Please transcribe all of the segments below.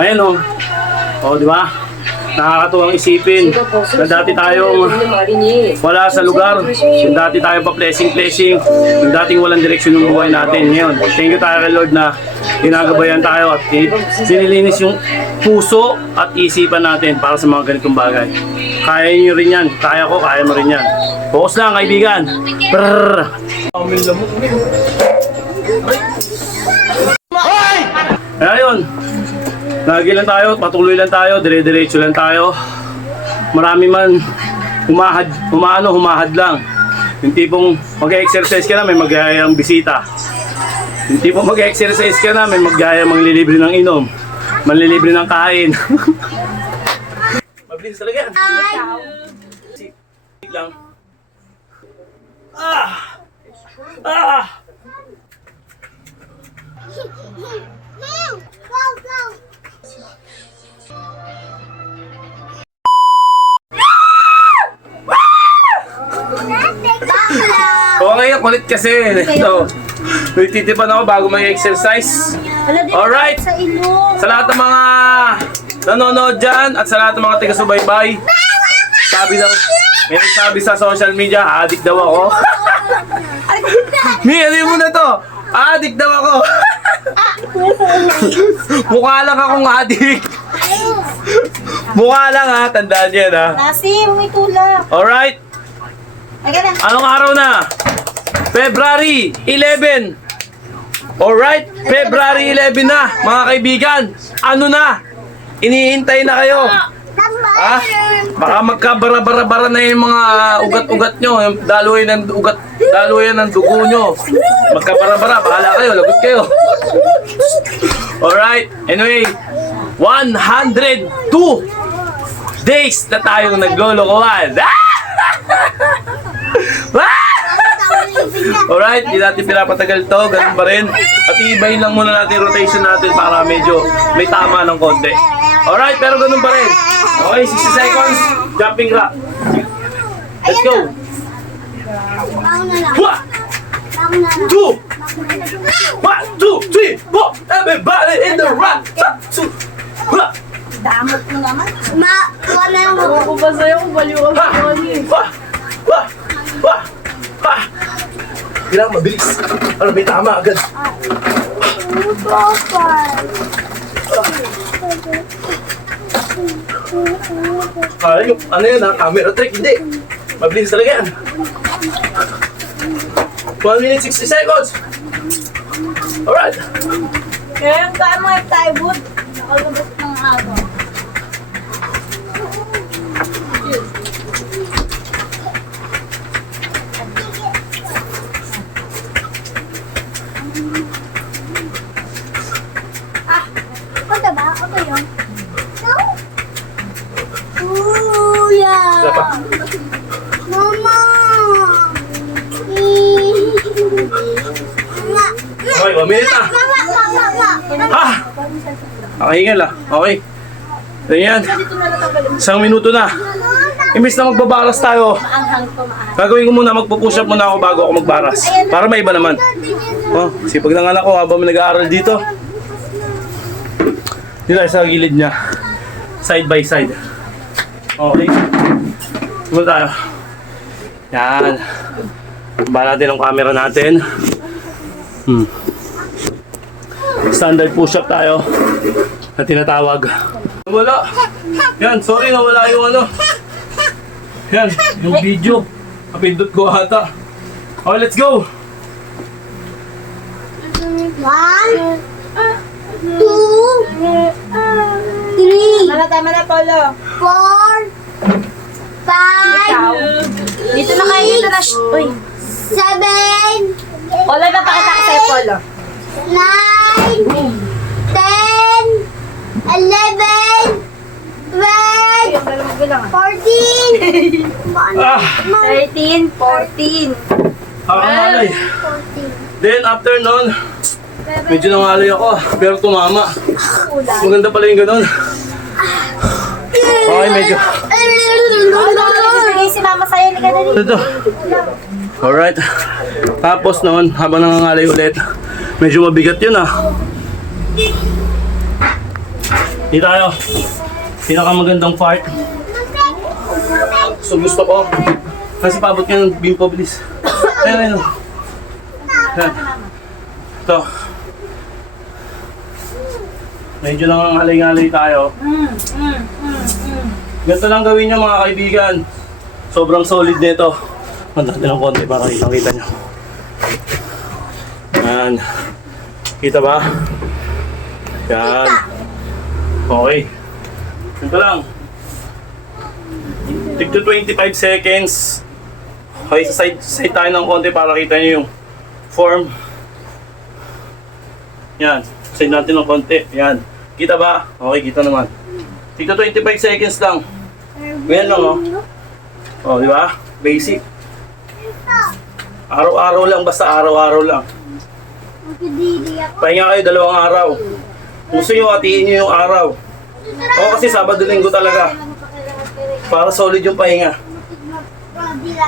Ayan o. O, di ba? Nakakatuwang isipin na dati tayong wala sa lugar. Yung dati tayong pa-blessing. Yung dating walang direksyon ng buhay natin. Ngayon, thank you tayo kay Lord na ginagabayan tayo at sinilinis yung puso at isipan natin para sa mga ganitong bagay. Kaya nyo rin yan. Kaya ko, kaya mo rin yan. Focus lang, kaibigan. Brrrr. Ayun. Lagi lang tayo, patuloy lang tayo, dire-diretso lang tayo. Marami man humahad lang. Yung tipong mag-exercise ka na, may magyayang bisita. Yung tipong mag-exercise ka na, may magyayang manglilibre ng inom, manlilibre ng kain. Mabilis talaga yan. Sik lang. Okay, kulit kasi. Ito. Nagtitipan ako bago mag-exercise. Alright. Sa lahat ng mga nanonood dyan at sa lahat ng mga taga-subaybay, may nagsabi sa social media, addict daw ako. Ano mo na to? Addict daw ako. Mukha lang akong addict. Mukha lang ha, tandaan yan ha. Nasi, may tulak. Alright. Anong araw na? February 11. Alright, February 11 na, mga kaibigan. Ano na? Inihintay na kayo. Ha? Baka magkabara-bara-bara na yung mga ugat-ugat nyo. Yung daluyan ng dugo nyo. Magkabara-bara, bahala kayo, lagot kayo. Alright, anyway, 102 days na tayong naglolokohan. Alright, hindi natin pinapatagal to, ganun pa rin. At iibahin lang muna natin yung rotation natin para medyo may tama ng konti. Alright, pero ganun pa rin. Okay, 60 seconds, jumping rock. Let's go! 1, 2, 1, 2, 3, 4, everybody in the rock! Damot mo naman. Wala yung Ako ba sa'yo kung baliw ang pagkoni? Kailangan mabilis. Ano, may tama agad. Ano yun ha? Camera trick? Hindi. Mabilis talaga yan. 1 minute 60 seconds. Alright. Kaya yung kaya mo yung plywood, nakalabas ng araw. Punta ba? Ako yun? No? Kuya! Wala pa. Mama! Okay, 1 minute na. Mama! Nakahingal ah. Okay. Ganyan. 1 minuto na. Imbis na magbabaras tayo, Maanghang to, maanghang. gagawin ko muna, magpupush up muna ako bago ako magbaras. Para may iba naman. Oh, sipag ng anak ko habang nag-aaral dito. Dito tayo sa gilid niya. Side by side. Okay. Tumul tayo. Yan. Ba natin ang camera natin. Standard push-up tayo na tinatawag. Wala. Yan, sorry nawala yung ano. Yan, yung video. Napindot ko ata. Okay, let's go. 1, 2, 3, Tama na, Polo. 4, 5, Dito na kayo, dito na. Uy. 7, Polo, napakita ka sa'yo, Polo. 9, 10, 11, 12, Yung dalawa bilang. 14, 13, 14. Nakakalay. 14. Then after nun, medyo nangalay ako. Pero tumama. Maganda pala yung ganun. Okay, medyo. Sige, si mama sa'yo, liga na rin. Ito. Alright. Tapos noon, habang nangangalay ulit, medyo mabigat yun ah. Di tayo. Pinakamagandang part. So gusto ko. Kasi paabot ka ng bimpo, bilis. Ayun, ayun. Yan. Ito. Medyo lang ngalay-ngalay tayo. Ganito lang gawin nyo mga kaibigan. Sobrang solid nito. Manda natin ng konti para kita nyo. Yan. Kita ba? Yan. Okay. Ganito lang. Tigto 25 seconds. Okay, sa side tayo ng konti para kita nyo yung form. Yan. Side natin ng konti. Yan. Kita ba? Okay, kita naman. Tigto 25 seconds lang. Ganyan lang, oh. Oh, di ba? Basic. Araw-araw lang, basta araw-araw lang. Pahinga kayo 2 araw. Gusto nyo, hatiin nyo yung araw. O kasi Sabado-Linggo talaga. Para solid yung pahinga.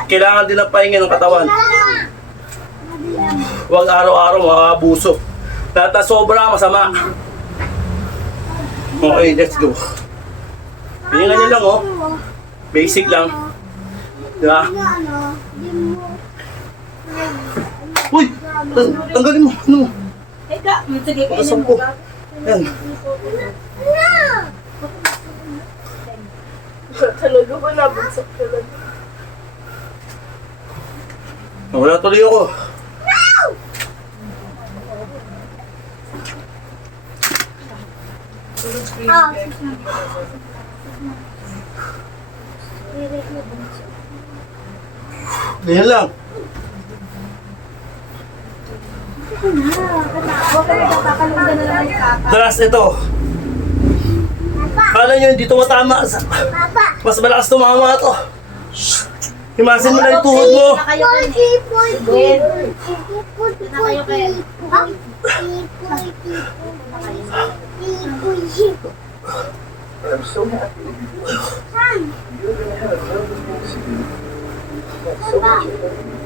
Kailangan din ng pahinga ng katawan. Huwag araw-araw makakabuso. Tata sobra, masama. Okay, let's go. Pahinga nyo lang, oh. Basic lang. Diba? Uy! Tanggalin mo! Ano mo? Eka, sige, kainin Pasok mo ko. ka. Yan. Talaga ba nabagsak talaga? Wala tuloy ako. Ganyan lang. Dalas ito. Kala nyo hindi tumatama. Mas malakas tumama ito. Himasin mo na yung tuhod mo.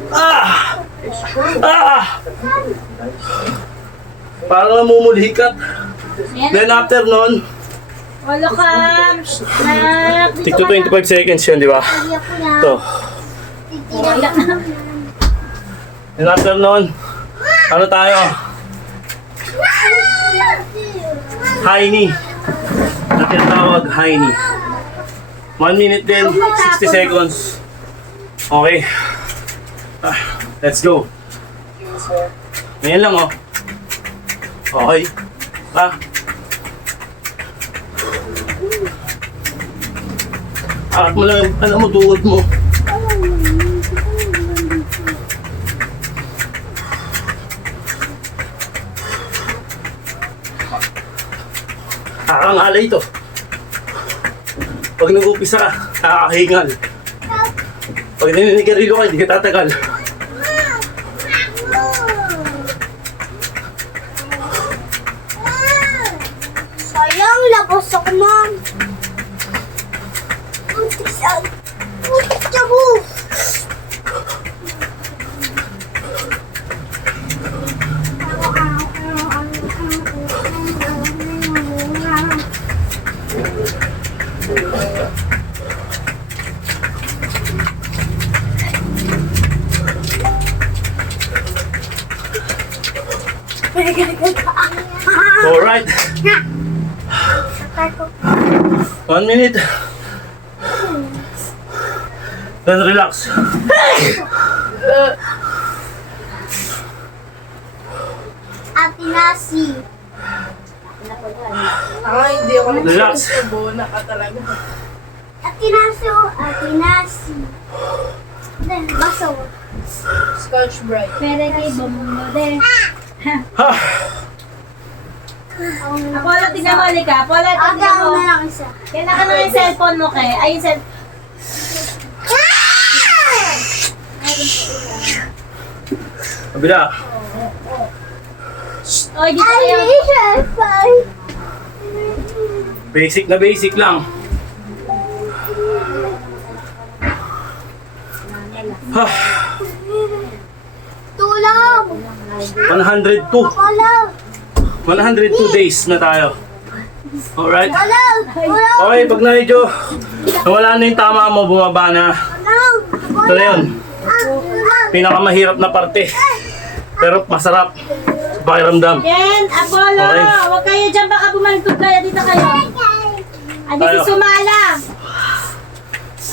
Ah! Ah! Parang namumulikat. Then after nun, Wala ka. tigto 25 seconds yun, di ba? Ito. Then after nun, ano tayo? High knee. Na tinatawag high knee. 1 minute din, 60 seconds. Okay. Let's go. Ngayon lang, oh. Okay. Arat mo lang yung, ano mo, tuhod mo. Kakangalay ito. Pag nag-upisa ka, nakakahingal. Pag naninigarilyo ka, hindi ka tatagal. Sayang, labas ako, ma'am. Untisan. Untis mo. Alright. 1 minute. Then relax. Ate Nasi. Hindi ako Relax. Bona ka talaga. Ate Naso. Ate Nasi. Then, baso. Scotch Brite. Pero kay Bumode. Ha! Apollo, tingnan mo, Lika. Apollo, tingnan Aga mo. na lang isa. Kailangan mo yung cellphone mo, kay. Ay, yung cellphone. Kabila. Oy, dito Ay, kayo. cellphone. Basic na basic lang. Ha! Tulong. 102. Tulong. 102 days na tayo. Alright. Tulong! Tulong! Okay, pag medyo nawala na yung tama mo, bumaba na. Tulong! Ito na yun. Tulong! Pinakamahirap na parte. Pero masarap. Sa pakiramdam. Jen, Apollo, Okay. huwag kayo dyan, baka bumantog kayo. Dito kayo. Adi si Tayo. Sumala.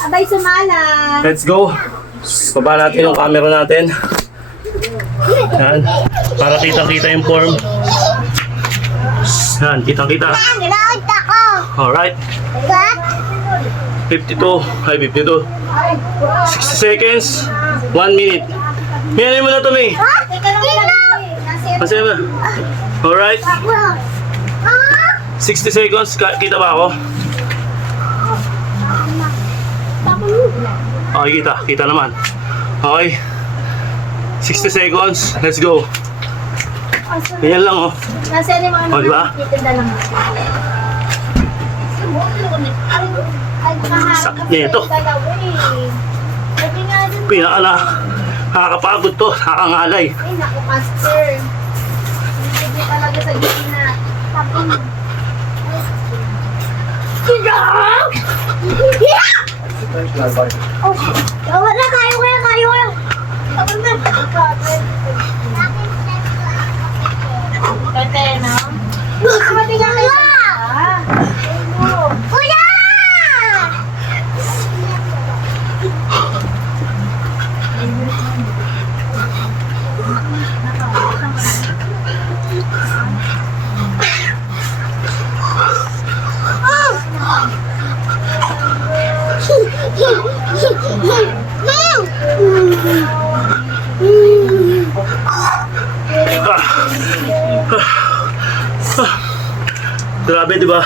Abay, Sumala. Let's go. Baba natin yung camera natin. Yan. Para kitang-kita yung form. Yan, kitang-kita. Nakita ko! Alright. What? 52. Ay, 52. 60 seconds. 1 minute. Miyanin mo na to, May. Teka lang lang. Masaya ba? Alright. 60 seconds. Kita ba ako? Okay, kita. Kita naman. Okay. 60 seconds. Let's go. Ganyan lang, oh. Nasa ni mga Oh, di ba? Titinda lang. Sakit niya ito. Pinaka na. Nakakapagod to. Nakakangalay. Ay, naku, master. Hindi talaga sa gina. Tapos, Oh, wala kayo. Tapos na. pwede, no? Kuya! Grabe, di ba?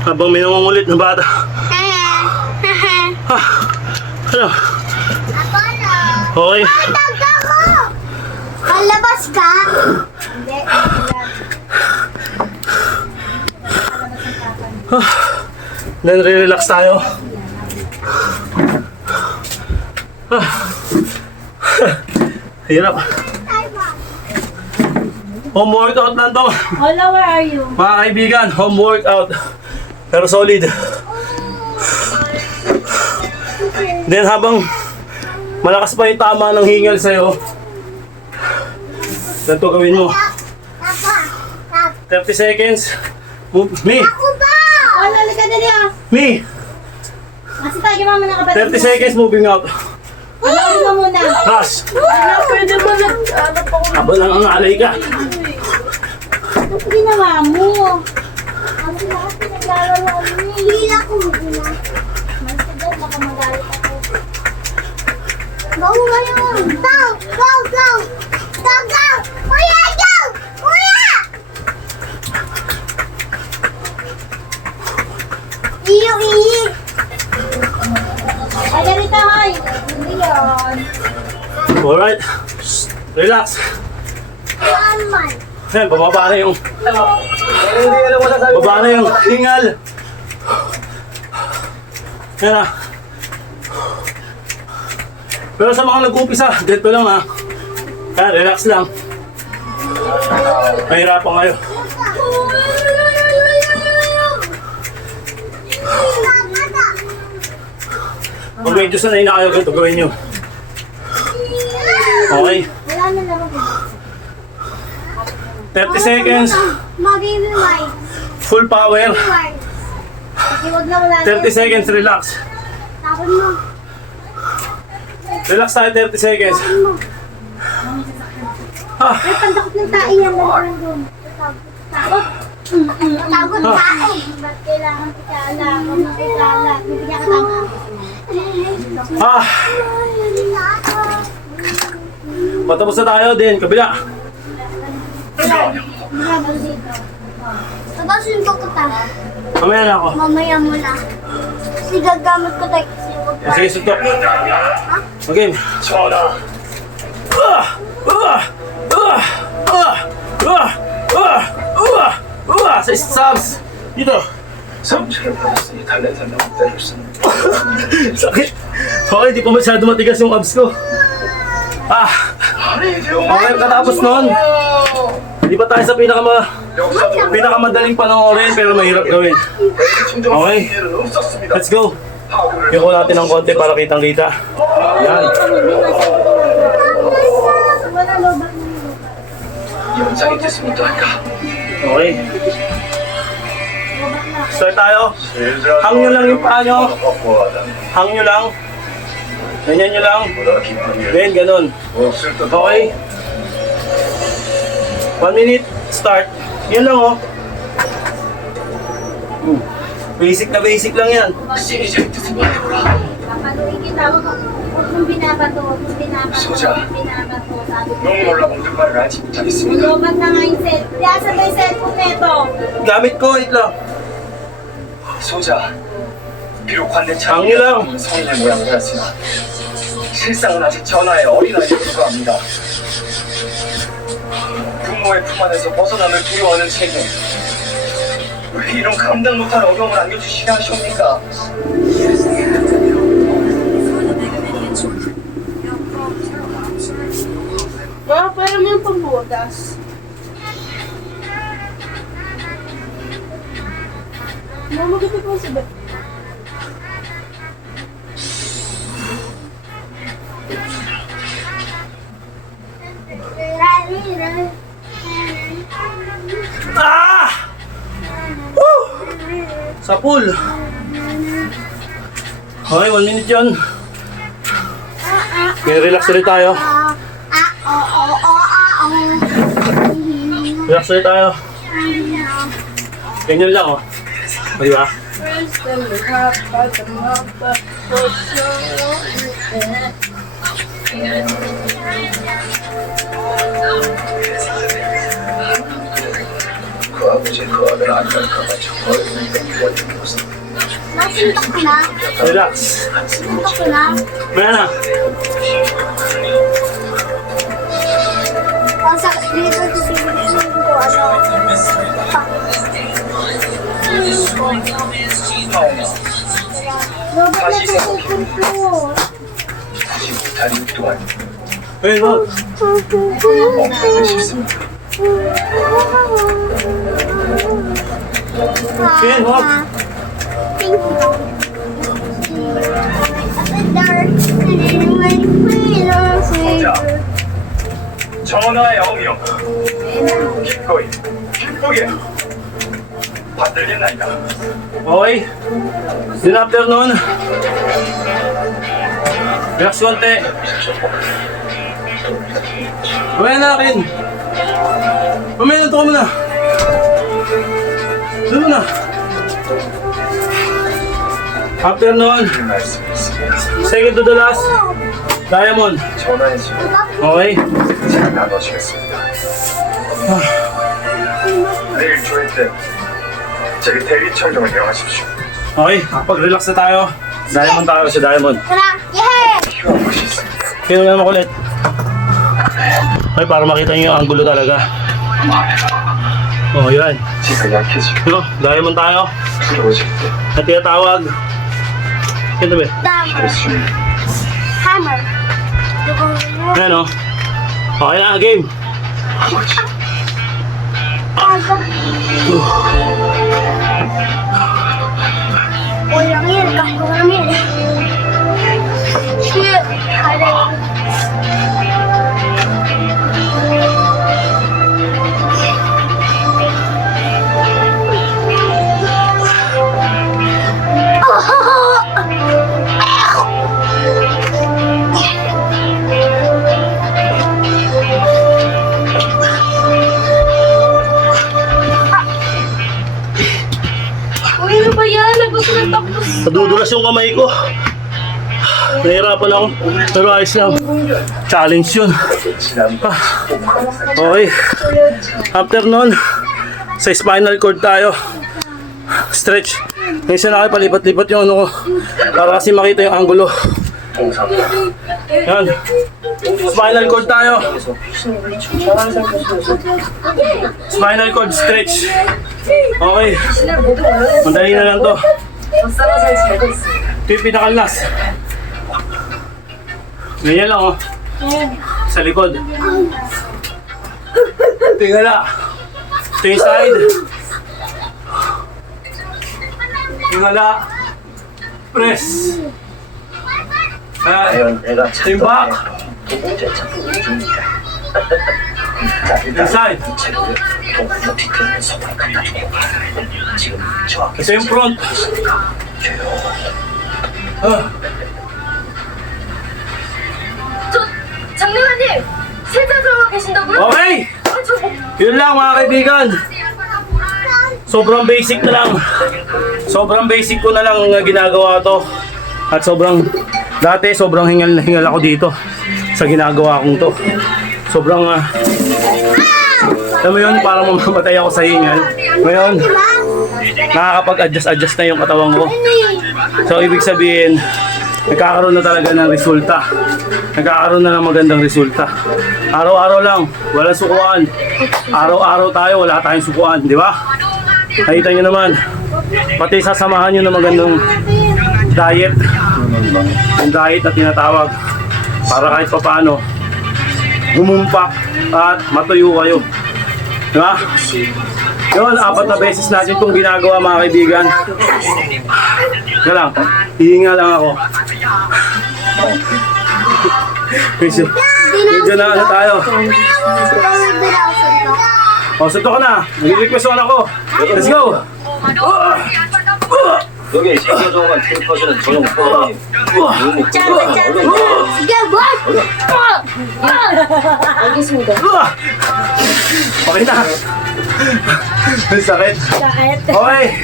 Habang may nangungulit na bata. Ano? Okay. Kalabas ka? Then relax tayo. Hirap. Home workout lang to. Hola, where are you? Mga kaibigan, home workout. Pero solid. Then habang malakas pa yung tama ng hingal sa'yo, ganito gawin mo. 30 seconds. Me! Ako ba? Hola, halika na niya. Me! Kasi tayo mama na kapatid. 30 seconds moving out. Ano mo muna? Rush! Ano, pwede mo na. Ano pa ko? Aba lang ang alay ka. Ano ginawa mo? Kasi lahat pinaglalaro mo. Hila ko muna. Mas ka dyan, baka magalit ako. Go ngayon! Go! Go! Go! Go! Go! Kuya! Go! Kuya! Iyo! Ay, ganito, hoy. Hindi yun. Alright. Relax. Naman! Ayan, bababa na yung... Bababa na yung hingal. Ayan na. Pero sa mga nag-umpisa, ganito lang ha. Ayan, relax lang. Mahirapan kayo. Pag medyo sanay na kayo, ganito gawin nyo. Okay. Wala na lang. 30 seconds. Mag-iwalay. Full power. Sige, wag na wala na. 30 seconds, relax. Tapon mo. Relax tayo, 30 seconds. Ah, Ay, pandakot ng tae yan. Wala doon. Takot. Tagon Ah. tae. Ba't kailangan kitala? Kung makitala, bibigyan ka tama. ah. Patapos na tayo din, kabila. Tabasin ko kita. Mamaya na ako. Mamaya mo na. Kasi gagamit ko tayo kasi Sige, suntok. Okay. Sa subs. Dito. Sakit. Okay, di pa masyado matigas yung abs ko. Ah. Okay, katapos nun, hindi pa tayo sa pinakamadaling panoorin pero mahirap gawin. Okay, let's go. Yung ko natin ng konti para kitang-kita. Yan. Okay. Start tayo. Hang nyo lang yung paa nyo. Hang nyo lang. Ganyan nyo lang. Then, ganun. Okay. 1 minute. Start. Yan lang oh. Basic na basic lang yan. Papaluin kita, huwag mong binabato, huwag mong binabato, huwag mong binabato, sabi ko. 너무 놀라 공격만을 알지 못하겠습니다. Lubat na nga yung set. Kaya sabay cellphone nito. Gamit ko, wait lang. 소자, 비록 관내 강유랑. 차이는 성인의 모양을 하였으나 실상은 아직 전하의 어린아이에 불과합니다. 부모의 품 안에서 벗어남을 두려워하는 제게 왜 이런 감당 못할 어려움을 안겨주시게 하시옵니까? Pero mo yung pambutas. Mamagapit mo si Beth. Ah! Woo! Sa pool. Okay, 1 minute yun. Okay, relax ulit tayo. Relax ulit tayo. Ganyan lang oh. O, diba? 그 아버지 그 아들 안 갈까봐 정말 힘들었어. Nasuntok ko na. Relax. Suntok ko na. Maya na. Ang sakit dito sa sinisin ko, ano. 하오나 Robot na tusukod ko. 굳이 못할 이유 또한 Ayun oh. 없는 싶습니다. Ayun oh. Thank you. Dark and when we lost 소자, 정원아의 어미여 기꺼이 기쁘게 받들겠나이다. Okay. Then after nun, relax konti. Mamaya na akin. Mamaya na, tuka mo na. Doon mo na. After nun, 그 말씀이 있습니다. second to the last, diamond. 전화의 집 Okay. 제가 나눠주겠습니다. 내일 조회 때 저기 대리 청정을 명하십시오. Okay, pag-relax na tayo. Diamond tayo sa diamond. Tara! Yay! 필요한 것이 있습니다. Kaya naman ulit. Okay, para makita nyo yung angulo talaga. Oh, yan. 제가 약해지고 Ito, diamond tayo. 부러워질 때 At tinatawag. Ito ba? Hammer. 예수님 Hammer. Ayan o. Okay na, game. 아버지 Walang yun, kahit walang yun. Shit! Aray. Uy, ano ba yan? Naggusto ng tapos. Nadudulas yung kamay ko. Nahirapan ako. Pero ayos lang. Challenge yun. 지난 Okay. After nun, sa spinal cord tayo. Stretch. Minsan nakipalipat-lipat yung ano ko. Para kasi makita yung angulo. 동상 Yan. Spinal cord tayo. Spinal cord stretch. Okay. Madali na lang to. Ito yung pinaka-last. Ganyan lang oh. sa likod. Tingala. Ito yung side. Tingala. Press. 과연 내가 뒷박. 찾던 작품이 중이다. Inside. 동료 뒤틀는 소문을 갖다 주고 지금 정확히 Ito yung front. 장면님 세자서 계신다고요? Okay! Yun lang mga kaibigan. Sobrang basic na lang. Sobrang basic ko na lang ginagawa to. At dati sobrang hingal na hingal ako dito sa ginagawa kong to. Sobrang, alam mo yun, parang mamamatay ako sa hingal. Ngayon, nakakapag-adjust na yung katawan ko. So, ibig sabihin, nagkakaroon na talaga ng resulta. Nagkakaroon na ng magandang resulta. Araw-araw lang, walang sukuan. Araw-araw tayo, wala tayong sukuan, di ba? Nakita nyo naman, pati sasamahan nyo ng magandang diet. Yung diet na tinatawag para kahit papaano gumumpak at matuyo kayo. Di ba? Yun, 4 na beses natin itong ginagawa mga kaibigan. Kaya lang, hihinga lang ako. Medyo na ano tayo. O, sunto ka na. Nag-request ako. Let's go! 여기 생겨져만 테이프하시는 전용 프로그램 이게 뭐? 알겠습니다. Okay na. Ang sakit. Sakit. Okay.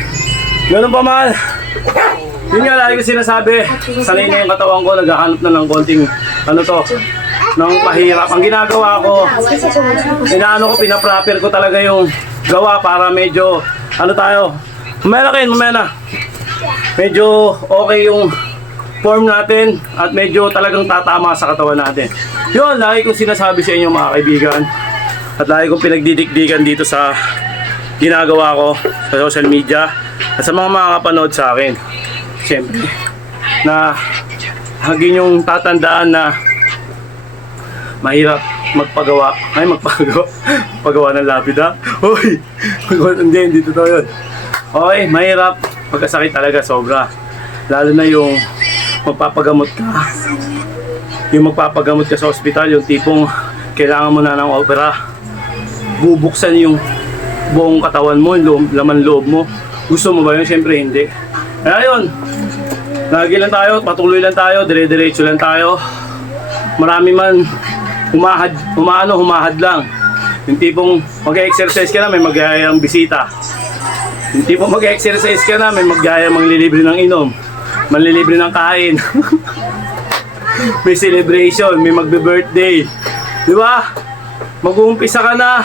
Ganun pa man. Yun nga lagi ko sinasabi. Sanay na yung katawan ko. Naghahanap na ng konting ng mahirap. Ang ginagawa ko, pinaproper ko talaga yung gawa para medyo, mamaya na. Medyo okay yung form natin at medyo talagang tatama sa katawan natin. Yun, lagi kong sinasabi sa inyo mga kaibigan. At lagi kong pinagdidikdikan dito sa ginagawa ko sa social media at sa mga makakapanood sa akin. Siyempre, na lagi nyong tatandaan na mahirap magpagawa ng lapida. Uy! Hindi totoo yun. Okay, mahirap. Pagkasakit talaga sobra. Lalo na yung magpapagamot ka. Yung magpapagamot ka sa ospital, yung tipong kailangan mo na ng opera. Bubuksan yung buong katawan mo, laman loob mo. Gusto mo ba yun? Siyempre hindi. Kaya yun, lagi lang tayo, patuloy lang tayo, dire-diretso lang tayo. Marami man humahad lang. Yung tipong mag-exercise ka na, may mag-ayang bisita. Yung tipong mag-exercise ka na, may mag-ayang manglilibre ng inom, manlilibre ng kain. May celebration, may magbe-birthday. Di ba? Mag-uumpisa ka na,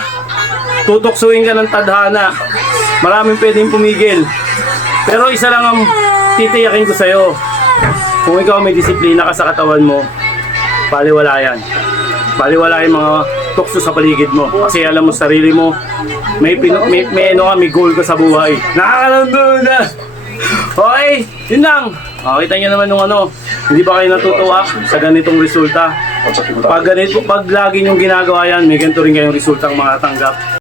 tutuksuin ka ng tadhana. Maraming pwedeng pumigil. Pero isa lang ang titiyakin ko sa'yo. Kung ikaw may disiplina ka sa katawan mo, baliwala yan. Baliwala yung mga tukso sa paligid mo. Kasi alam mo sarili mo, may goal ka sa buhay. Nakakalamdun na! Okay, yun lang. Kita nyo naman nung hindi ba kayo natutuwa sa ganitong resulta? Pag lagi nyong ginagawa yan, may ganito rin kayong resultang matatanggap.